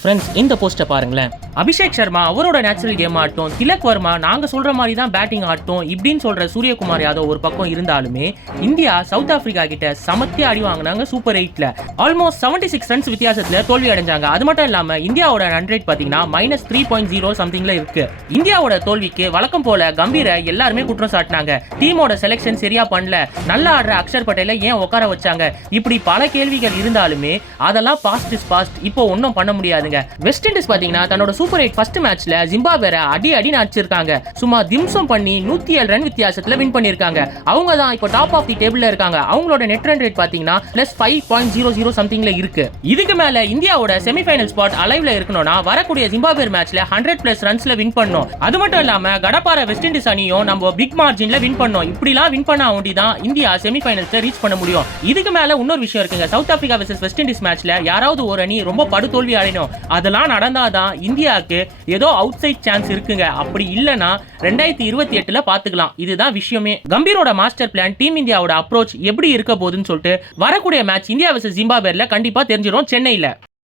Friends, இந்த போஸ்ட்டை பாருங்களேன். அபிஷேக் சர்மா அவரோட நேச்சுரல் கேம் ஆட்டும், திலக் வர்மா நாங்க சொல்ற மாதிரி தான் பேட்டிங் ஆட்டும் இப்படின்னு சொல்ற சூரியகுமார் யாதவ் ஒரு பக்கம் இருந்தாலுமே இந்தியா சவுத் ஆப்பிரிக்கா கிட்ட சமத்தியா அடி வாங்கினாங்க சூப்பர் 8ல. ஆல்மோஸ்ட் 76 ரன்ஸ் வித்தியாசத்துல தோல்வி அடைஞ்சாங்க. அது மட்டும் இல்லாம இந்தியாவோட ரன் ரேட் பாத்தீங்கன்னா -3.0 சம்திங்ல இருக்கு. இந்தியாவோட தோல்விக்கு வழக்கம் போல கம்பீர எல்லாருமே குற்றம் சாட்டினாங்க. டீமோட செலக்ஷன் சரியா பண்ணல, நல்லா ஆடுற அக்ஷர் பட்டேல ஏன் உட்கார வச்சாங்க, இப்படி பல கேள்விகள் இருந்தாலுமே அதெல்லாம் பாஸ்ட் இஸ் பாஸ்ட், இப்போ ஒன்றும் பண்ண முடியாது. வெஸ்ட் இண்டீஸ் பாத்தீங்கன்னா தன்னோட சூப்பர் 8 ஃபர்ஸ்ட் மேட்ச்ல ஜிம்பாப்வே அடி அடிச்சிருக்காங்க. சும்மா திம்சம் பண்ணி 107 ரன் வித்தியாசத்துல வின் பண்ணிருக்காங்க. அவங்க தான் இப்போ டாப் ஆஃப் தி டேபிள்ல இருக்காங்க. அவங்களோட நெட் ரன் ரேட் பாத்தீங்கன்னா +5.00 சம்திங்ல இருக்கு. இதுக்கு மேல இந்தியாவோட செமிஃபைனல் ஸ்பாட் அலைவ்ல இருக்கணும்னா வரக்கூடிய ஜிம்பாப்வே மேட்ச்ல 100+ ரன்ஸ்ல வின் பண்ணணும். அது மட்டும் இல்லாம கடப்பார வெஸ்ட் இண்டீஸ் அணியும் நம்ம பிக் மார்ஜின்ல வின் பண்ணோம். இப்படிலாம் வின் பண்ணா ஒண்டி தான் இந்தியா செமிஃபைனல்ஸ்ல ரீச் பண்ண முடியும். இதுக்கு மேல இன்னொரு விஷயம் இருக்குங்க. South Africa versus west Indies மேட்ச்ல யாராவது ஒரு அணி ரொம்ப படுதோல்வி அடையணும். அதெல்லாம் நடந்தாதான் இந்தியாவுக்கு ஏதோ அவுட் சைட் சான்ஸ் இருக்குங்க. அப்படி இல்லனா 2028ல பாத்துக்கலாம். இதுதான் விஷயமே. கம்பீரோட மாஸ்டர் பிளான், டீம் இந்தியாவோட அப்ரோச் எப்படி இருக்க போகுதுன்னு சொல்லிட்டு வரக்கூடிய மேட்ச் இந்தியா வெர்சஸ் ஜிம்பாப்வேல கண்டிப்பா தெரிஞ்சிடும் சென்னையில.